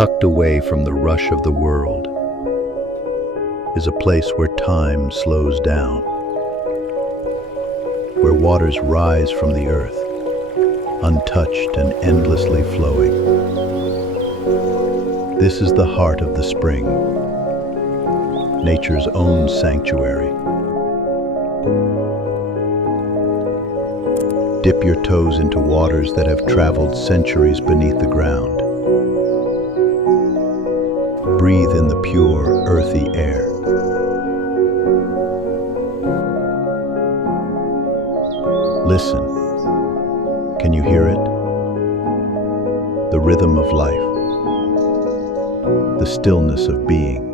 tucked away from the rush of the world, is a place where time slows down, where waters rise from the earth, untouched and endlessly flowing. This is the heart of the spring, nature's own sanctuary. Dip your toes into waters that have traveled centuries beneath the ground. Breathe in the pure, earthy air. Listen. Can you hear it? The rhythm of life, the stillness of being.